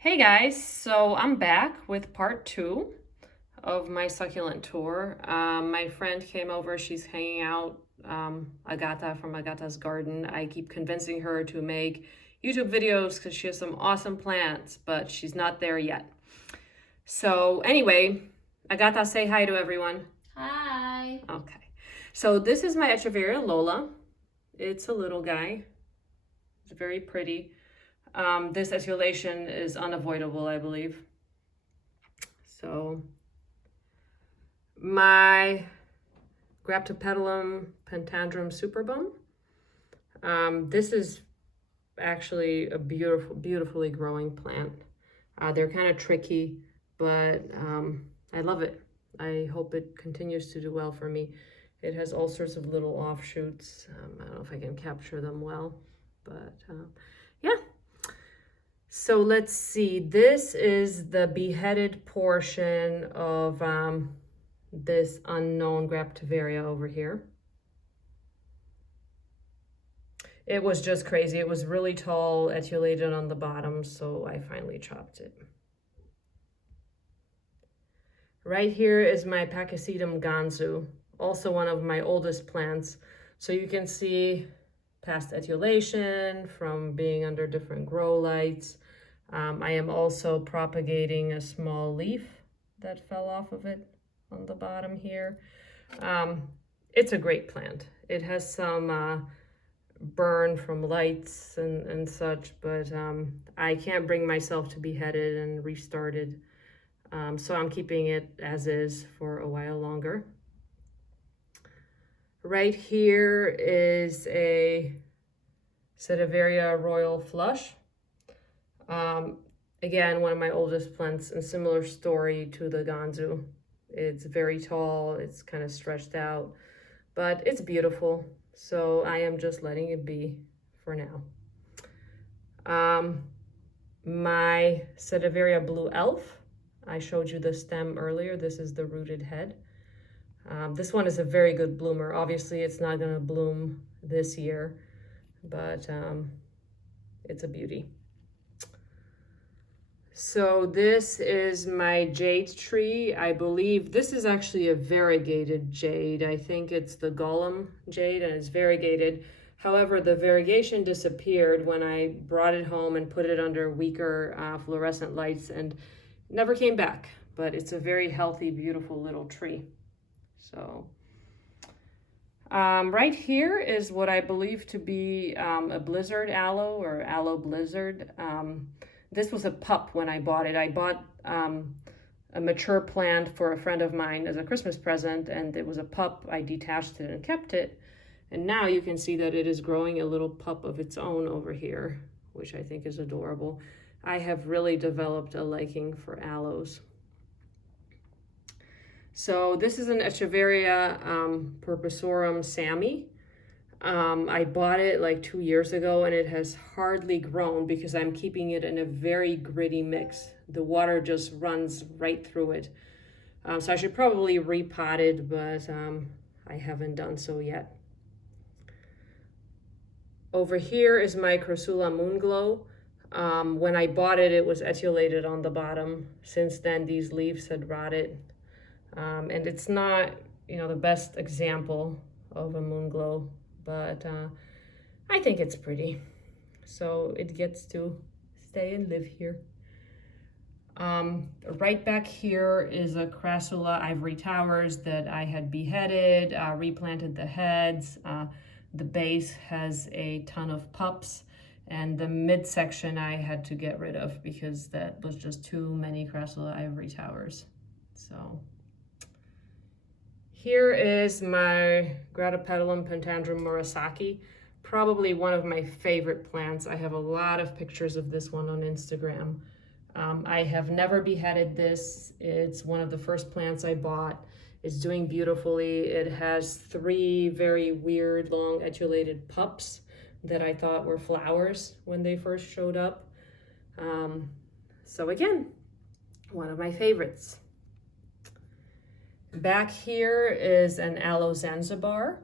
Hey guys, so I'm back with part two of my succulent tour. My friend came over, she's hanging out, Agata from Agata's garden. I keep convincing her to make YouTube videos because she has some awesome plants, but she's not there yet. So anyway, Agata, say hi to everyone. Hi. Okay, so this is my Echeveria Lola. It's a little guy. It's very pretty. This etiolation is unavoidable, I believe. So my Graptopetalum pentandrum superbum. This is actually a beautifully growing plant. They're kind of tricky, but I love it. I hope it continues to do well for me. It has all sorts of little offshoots. I don't know if I can capture them well, but yeah. So let's see. This is the beheaded portion of this unknown Graptivaria over here. It was just crazy. It was really tall, etiolated on the bottom, so I finally chopped it. Right here is my sedum ganzu, also one of my oldest plants. So you can see past etiolation from being under different grow lights. I am also propagating a small leaf that fell off of it on the bottom here. It's a great plant. It has some burn from lights and such, but I can't bring myself to behead it and restart it. So I'm keeping it as is for a while longer. Right here is a Sediveria Royal Flush. Again, one of my oldest plants, and similar story to the Ganzu. It's very tall, it's kind of stretched out, but it's beautiful. So I am just letting it be for now. My Sediveria Blue Elf, I showed you the stem earlier. This is the rooted head. This one is a very good bloomer. Obviously, it's not going to bloom this year, but it's a beauty. So this is my jade tree. I believe this is actually a variegated jade. I think it's the Golem jade and it's variegated. However, the variegation disappeared when I brought it home and put it under weaker fluorescent lights and never came back. But it's a very healthy, beautiful little tree. So right here is what I believe to be a blizzard aloe or aloe blizzard. This was a pup when I bought it. I bought a mature plant for a friend of mine as a Christmas present, and it was a pup. I detached it and kept it. And now you can see that it is growing a little pup of its own over here, which I think is adorable. I have really developed a liking for aloes. So this is an Echeveria purpurorum Sammy. I bought it like 2 years ago and it has hardly grown because I'm keeping it in a very gritty mix. The water just runs right through it. So I should probably repot it, but I haven't done so yet. Over here is my crassula moonglow. When I bought it, it was etiolated on the bottom. Since then, these leaves had rotted. And it's not, the best example of a moonglow, but I think it's pretty. So it gets to stay and live here. Right back here is a crassula ivory towers that I had beheaded, replanted the heads. The base has a ton of pups, and the midsection I had to get rid of because that was just too many crassula ivory towers. So here is my Graptopetalum pentandrum murasaki, probably one of my favorite plants. I have a lot of pictures of this one on Instagram. I have never beheaded this. It's one of the first plants I bought. It's doing beautifully. It has 3 very weird long etiolated pups that I thought were flowers when they first showed up. So again, one of my favorites. Back here is an aloe Zanzibar.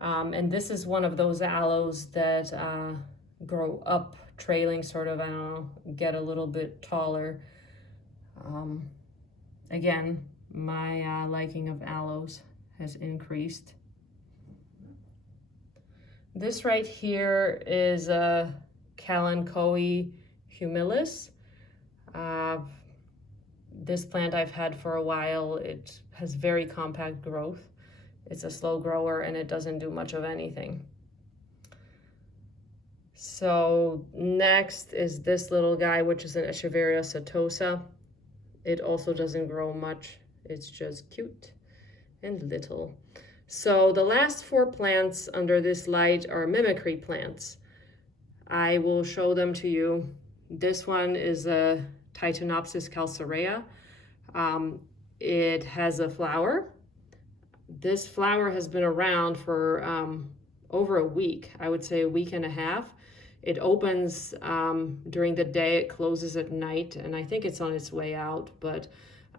And this is one of those aloes that grow up trailing sort of, I don't know, get a little bit taller. Again, my liking of aloes has increased. This right here is a kalanchoe humilis. This plant I've had for a while. It has very compact growth. It's a slow grower and it doesn't do much of anything. So next is this little guy, which is an Echeveria setosa. It also doesn't grow much. It's just cute and little. So the last 4 plants under this light are mimicry plants. I will show them to you. This one is a Titanopsis calcarea. It has a flower. This flower has been around for over a week, I would say a week and a half. It opens during the day, it closes at night, and I think it's on its way out, but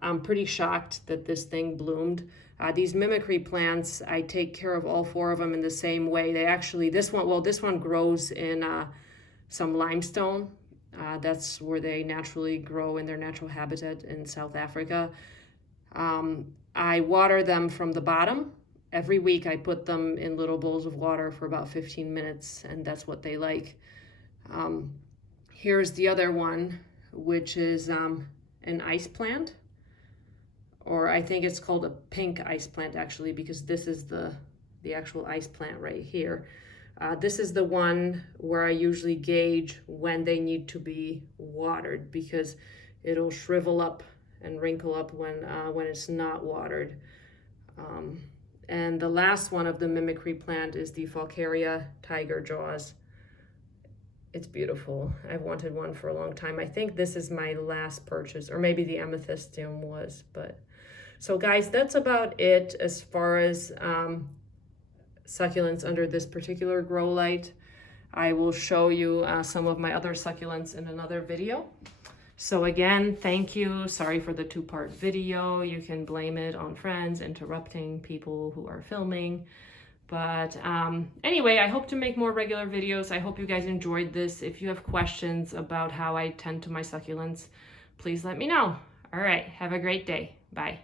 I'm pretty shocked that this thing bloomed. These mimicry plants, I take care of all 4 of them in the same way. They actually, this one grows in some limestone. That's where they naturally grow in their natural habitat in South Africa. I water them from the bottom. Every week I put them in little bowls of water for about 15 minutes, and that's what they like. Here's the other one, which is an ice plant, or I think it's called a pink ice plant actually, because this is the actual ice plant right here. This is the one where I usually gauge when they need to be watered, because it'll shrivel up and wrinkle up when it's not watered. And the last one of the mimicry plant is the Falcaria tiger jaws. It's beautiful. I've wanted one for a long time. I think this is my last purchase, or maybe the amethystium was, but. So guys, that's about it as far as succulents under this particular grow light. I will show you some of my other succulents in another video. So again, thank you. Sorry for the 2-part video. You can blame it on friends interrupting people who are filming. But anyway, I hope to make more regular videos. I hope you guys enjoyed this. If you have questions about how I tend to my succulents, please let me know. All right, have a great day. Bye.